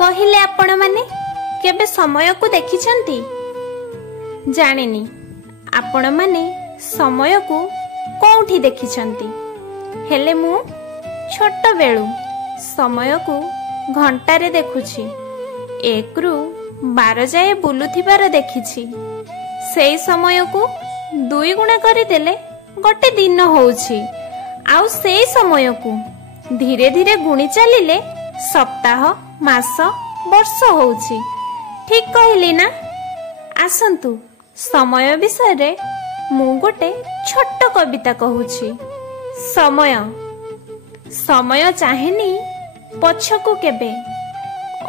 କହିଲେ ଆପଣ ମାନେ କେବେ ସମୟକୁ ଦେଖିଛନ୍ତି? ଜାଣିନି ଆପଣ ମାନେ ସମୟକୁ କୋଉଠି ଦେଖିଛନ୍ତି, ହେଲେ ମୁଁ ଛୋଟ ବେଳୁ ସମୟକୁ ଘଣ୍ଟାରେ ଦେଖୁଛି। 1 ରୁ 12 ଯାଏ ବୁଲୁଥିବାର ଦେଖିଛି। ସେଇ ସମୟକୁ 2 ଗୁଣା କରିଦେଲେ ଗୋଟେ ଦିନ ହଉଛି, ଆଉ ସେଇ ସମୟକୁ ଧୀରେ ଧୀରେ ଗୁଣି ଚାଲିଲେ ସପ୍ତାହ, ମାସ, ବର୍ଷ ହଉଛି। ଠିକ କହିଲି ନା? ଆସନ୍ତୁ ସମୟ ବିଷୟରେ ମୁଁ ଗୋଟେ ଛୋଟ କବିତା କହୁଛି। ସମୟ ଚାହେଁନି ପଛକୁ କେବେ,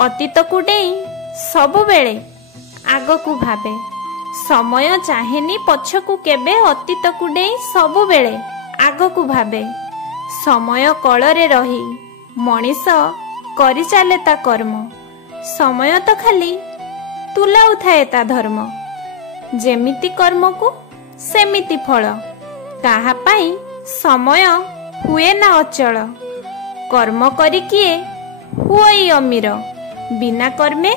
ଅତୀତକୁ ଡେଇଁ ସବୁବେଳେ ଆଗକୁ ଭାବେ। ସମୟ ଚାହେଁନି ପଛକୁ କେବେ, ଅତୀତକୁ ଡେଇଁ ସବୁବେଳେ ଆଗକୁ ଭାବେ। ସମୟ କଳରେ ରହି ମଣିଷ କରିଚାଲେ ତା କର୍ମ। ସମୟ ତ ଖାଲି ତୁଲାଉଥାଏ ତା ଧର୍ମ। ଯେମିତି କର୍ମକୁ ସେମିତି ଫଳ, କାହା ପାଇଁ ସମୟ ହୁଏ ନା ଅଚଳ। କର୍ମ କରି କିଏ ହୁଏ ଅମୀର, ବିନା କର୍ମେ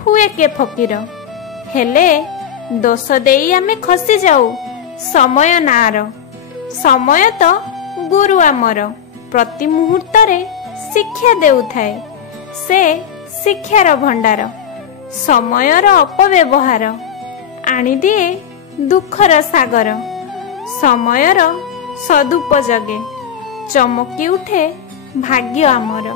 ହୁଏ କେ ଫକୀର। ହେଲେ ଦୋଷ ଦେଇ ଆମେ ଖସି ଯାଉ ସମୟ ନାଁର। ସମୟ ତ ଗୁରୁ ଆମର, ପ୍ରତି ମୁହୂର୍ତ୍ତରେ ଶିକ୍ଷା ଦେଉଥାଏ। ସେ ଶିକ୍ଷାର ଭଣ୍ଡାର। ସମୟର ଅପବ୍ୟବହାର ଆଣିଦିଏ ଦୁଃଖର ସାଗର। ସମୟର ସଦୁପଯୋଗେ ଚମକି ଉଠେ ଭାଗ୍ୟ ଆମର।